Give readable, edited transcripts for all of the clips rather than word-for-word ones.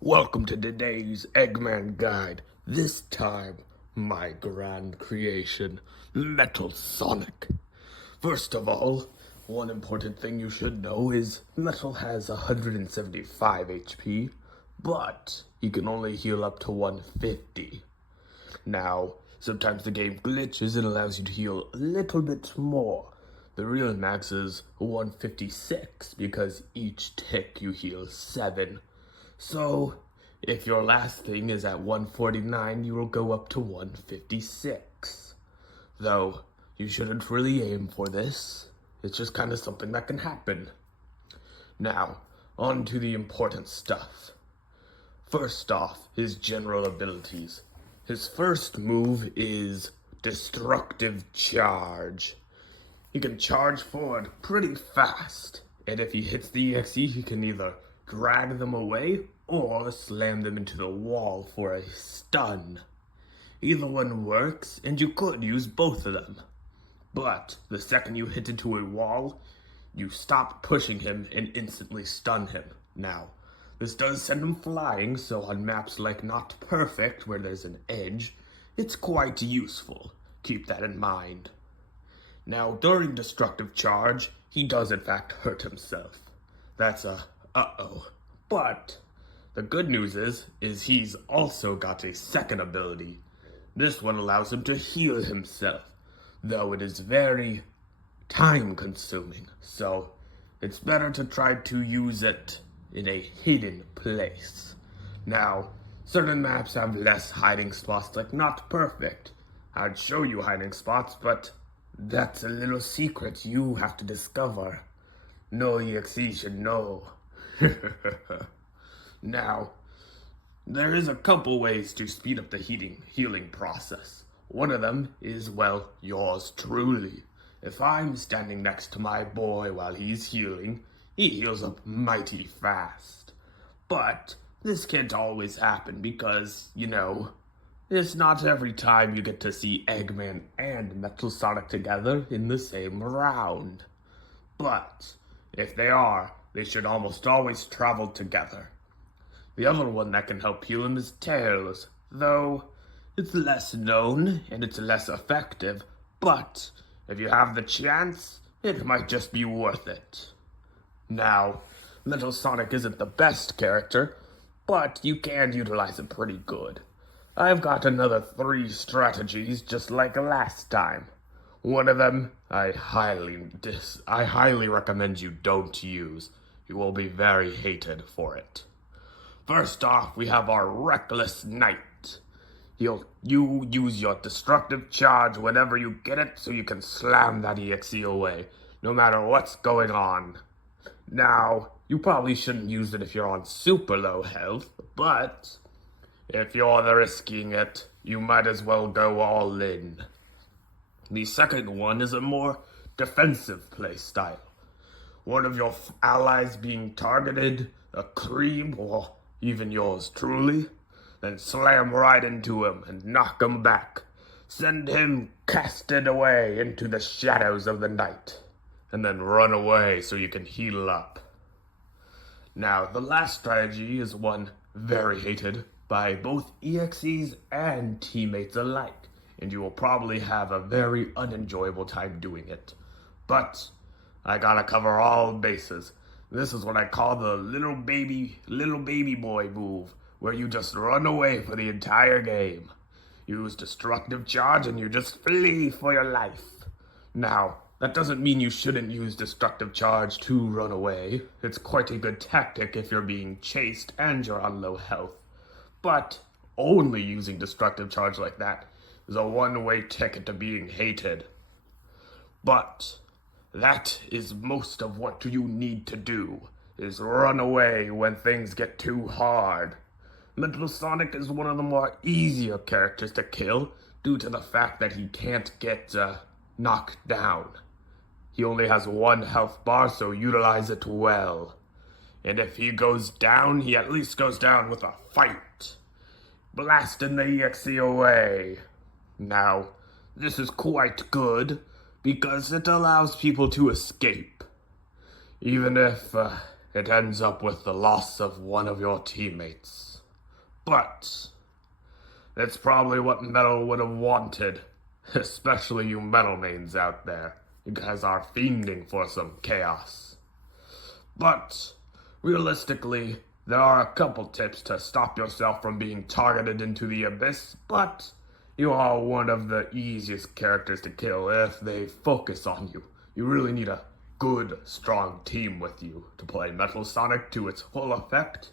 Welcome to today's Eggman Guide. This time, my grand creation, Metal Sonic. First of all, one important thing you should know is Metal has 175 HP, but he can only heal up to 150. Now, sometimes the game glitches and allows you to heal a little bit more. The real max is 156 because each tick you heal 7. So, if your last thing is at 149, you will go up to 156. Though, you shouldn't really aim for this. It's just kind of something that can happen. Now, on to the important stuff. First off, his general abilities. His first move is Destructive Charge. He can charge forward pretty fast, and if he hits the EXE, he can either drag them away or slam them into the wall for a stun. Either one works, and you could use both of them. But the second you hit into a wall, you stop pushing him and instantly stun him. Now, this does send him flying, so on maps like Not Perfect, where there's an edge, it's quite useful. Keep that in mind. Now, during Destructive Charge, he does in fact hurt himself. That's a uh-oh. But the good news is he's also got a second ability. This one allows him to heal himself, though it is very time-consuming, so it's better to try to use it in a hidden place. Now, certain maps have less hiding spots, like Not Perfect. I'd show you hiding spots, but that's a little secret you have to discover. No EXE should know. Now, there is a couple ways to speed up the healing process. One of them is, well, yours truly. If I'm standing next to my boy while he's healing, he heals up mighty fast. But this can't always happen because, it's not every time you get to see Eggman and Metal Sonic together in the same round. But if they are, they should almost always travel together. The other one that can help heal him is Tails, though it's less known and it's less effective, but if you have the chance, it might just be worth it. Now, Metal Sonic isn't the best character, but you can utilize him pretty good. I've got another 3 strategies just like last time. One of them I highly recommend you don't use. You will be very hated for it. First off, we have our Reckless Knight. You use your Destructive Charge whenever you get it so you can slam that EXE away, no matter what's going on. Now, you probably shouldn't use it if you're on super low health, but if you're risking it, you might as well go all in. The second one is a more defensive playstyle. One of your allies being targeted, a cream, or even yours truly, then slam right into him and knock him back. Send him casted away into the shadows of the night, and then run away so you can heal up. Now, the last strategy is one very hated by both EXEs and teammates alike, and you will probably have a very unenjoyable time doing it. But I gotta cover all bases. This is what I call the little baby boy move, where you just run away for the entire game. Use Destructive Charge and you just flee for your life. Now, that doesn't mean you shouldn't use Destructive Charge to run away. It's quite a good tactic if you're being chased and you're on low health. But only using Destructive Charge like that is a one-way ticket to being hated. But that is most of what you need to do, is run away when things get too hard. Metal Sonic is one of the more easier characters to kill due to the fact that he can't get knocked down. He only has 1 health bar, so utilize it well. And if he goes down, he at least goes down with a fight. Blasting the EXE away. Now, this is quite good because it allows people to escape. Even if it ends up with the loss of one of your teammates. But that's probably what Metal would have wanted, especially you Metal mains out there. You guys are fiending for some chaos. But realistically, there are a couple tips to stop yourself from being targeted into the abyss, but you are one of the easiest characters to kill if they focus on you. You really need a good, strong team with you to play Metal Sonic to its full effect.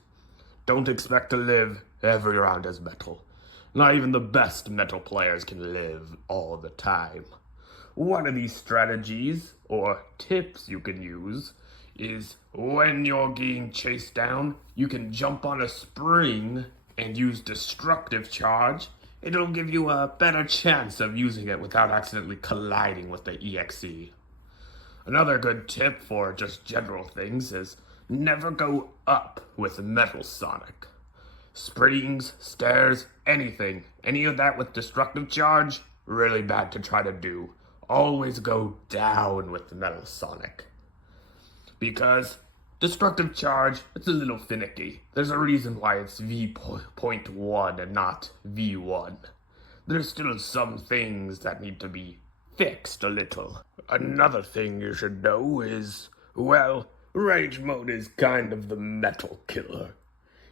Don't expect to live every round as Metal. Not even the best Metal players can live all the time. One of these strategies, or tips you can use, is when you're getting chased down, you can jump on a spring and use Destructive Charge. It'll give you a better chance of using it without accidentally colliding with the EXE. Another good tip for just general things is never go up with Metal Sonic. Springs, stairs, anything. Any of that with Destructive Charge, really bad to try to do. Always go down with Metal Sonic. Because Destructive Charge, it's a little finicky. There's a reason why it's V.1 and not V1. There's still some things that need to be fixed a little. Another thing you should know is, well, Rage Mode is kind of the Metal killer.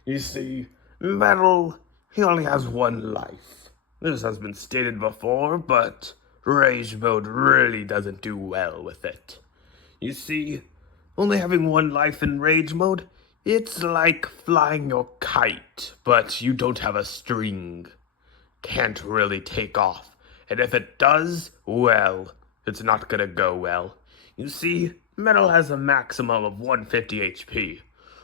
You see, Metal, he only has one life. This has been stated before, but Rage Mode really doesn't do well with it. You see, only having one life in Rage Mode, it's like flying your kite, but you don't have a string. Can't really take off. And if it does, well, it's not gonna go well. You see, Metal has a maximum of 150 HP.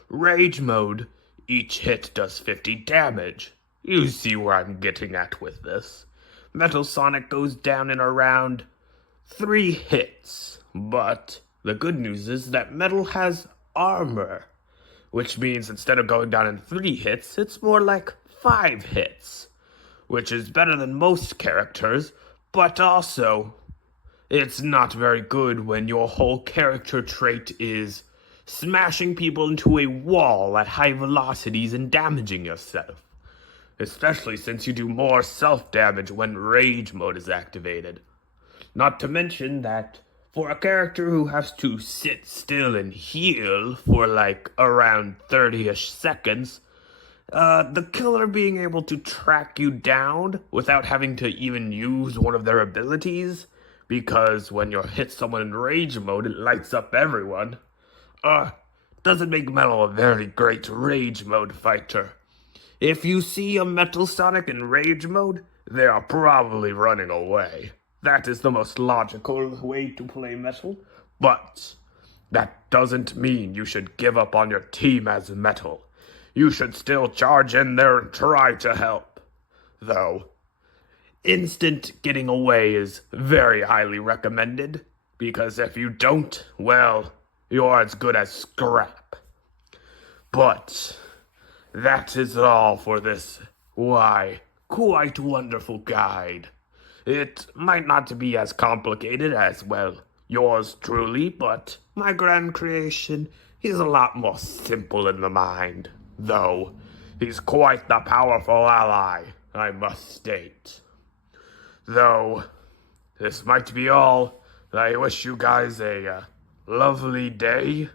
Rage Mode, each hit does 50 damage. You see where I'm getting at with this. Metal Sonic goes down in around 3 hits, but the good news is that Metal has armor, which means instead of going down in 3 hits, it's more like 5 hits, which is better than most characters, but also, it's not very good when your whole character trait is smashing people into a wall at high velocities and damaging yourself. Especially since you do more self-damage when Rage Mode is activated. Not to mention that for a character who has to sit still and heal for like around 30-ish seconds, the killer being able to track you down without having to even use one of their abilities, because when you hit someone in Rage Mode, it lights up everyone, doesn't make Metal a very great Rage Mode fighter. If you see a Metal Sonic in Rage Mode, they are probably running away. That is the most logical way to play Metal, but that doesn't mean you should give up on your team as Metal. You should still charge in there and try to help. Though, instant getting away is very highly recommended, because if you don't, well, you're as good as scrap. But that is all for this, quite wonderful guide. It might not be as complicated as, well, yours truly, but my grand creation is a lot more simple in the mind. Though, he's quite the powerful ally, I must state. Though, this might be all. I wish you guys a lovely day,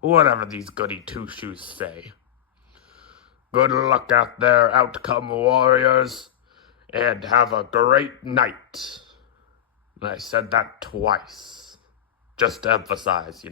whatever these goody two-shoes say. Good luck out there, Outcome Warriors, and have a great night. I said that twice, just to emphasize,